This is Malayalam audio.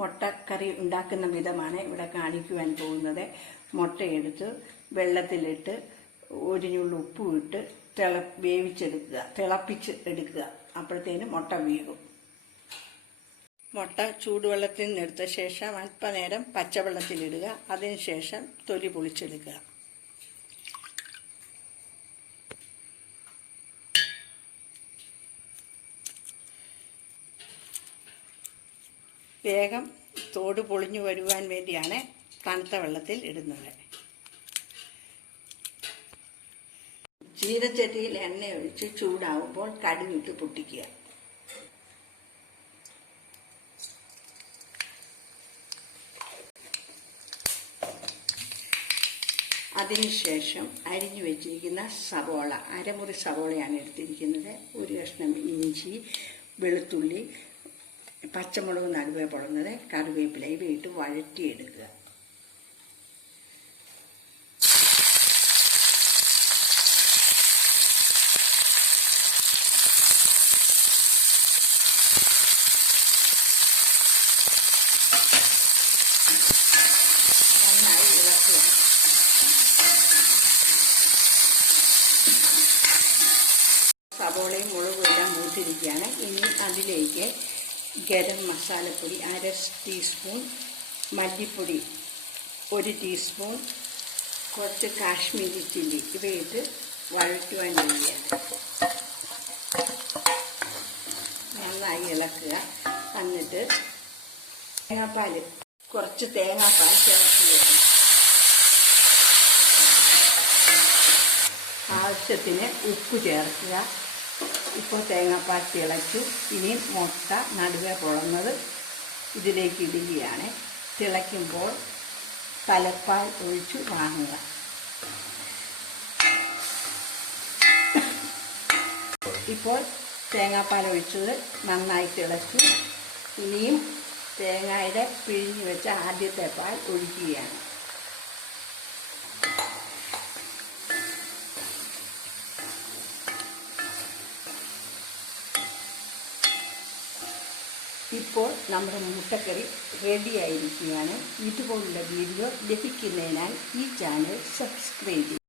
മുട്ടക്കറി ഉണ്ടാക്കുന്ന വിധമാണ് ഇവിടെ കാണിക്കുവാൻ പോകുന്നത്. മുട്ടയെടുത്ത് വെള്ളത്തിലിട്ട് ഒരു നുള്ളു ഉപ്പും ഇട്ട് വേവിച്ചെടുക്കുക, തിളപ്പിച്ച് എടുക്കുക. അപ്പോഴത്തേനും മുട്ട വീഴും. മുട്ട ചൂടുവെള്ളത്തിൽ നിന്ന് എടുത്ത ശേഷം അല്പനേരം പച്ചവെള്ളത്തിലിടുക. അതിനുശേഷം തൊലി പൊളിച്ചെടുക്കുക. വേഗം തോട് പൊളിഞ്ഞു വരുവാൻ വേണ്ടിയാണ് തണുത്ത വെള്ളത്തിൽ ഇടുന്നത്. ചീനച്ചട്ടിയിൽ എണ്ണ ഒഴിച്ച് ചൂടാവുമ്പോൾ കടുകിട്ട് പൊട്ടിക്കുക. അതിനുശേഷം അരിഞ്ഞു വെച്ചിരിക്കുന്ന സവോള, അരമുറി സവോളയാണ് എടുത്തിരിക്കുന്നത്. ഒരു കഷ്ണം ഇഞ്ചി, വെളുത്തുള്ളി, പച്ചമുളക് നടുവേ പൊളന്നത്, കറിവേപ്പില ഇവയിട്ട് വഴറ്റിയെടുക്കുക. നന്നായി ഇളക്കുക. സവോളയും മുളകും എല്ലാം മൂത്തിരിക്കുകയാണ്. ഇനി അതിലേക്ക് ഗരം മസാലപ്പൊടി 1/2 ടീസ്പൂൺ, മല്ലിപ്പൊടി 1 ടീസ്പൂൺ, കുറച്ച് കാശ്മീരി ചില്ലി ഇവയിട്ട് വഴറ്റുവാൻ വേണ്ടിയാണ്. നന്നായി ഇളക്കുക. എന്നിട്ട് തേങ്ങാപ്പാൽ, കുറച്ച് തേങ്ങാപ്പാൽ ചേർക്കുക. ആവശ്യത്തിന് ഉപ്പ് ചേർക്കുക. ഇപ്പോൾ തേങ്ങാപ്പാൽ തിളച്ചു. ഇനി മുട്ട നടുവേ പൊളന്നത് ഇതിലേക്ക് ഇടുകയാണ്. തിളയ്ക്കുമ്പോൾ തലപ്പാൽ ഒഴിച്ചു വാങ്ങുക. ഇപ്പോൾ തേങ്ങാപ്പാൽ ഒഴിച്ചത് നന്നായി തിളച്ചു. ഇനിയും തേങ്ങയുടെ പിഴിഞ്ഞു വെച്ച ആദ്യത്തെ പാൽ ഒഴിക്കുകയാണ്. ഇപ്പോൾ നമ്മുടെ മുട്ടക്കറി റെഡിയായിരിക്കുകയാണ്. ഇതുപോലുള്ള വീഡിയോ ലഭിക്കുന്നതിനാൽ ഈ ചാനൽ സബ്സ്ക്രൈബ് ചെയ്യുക.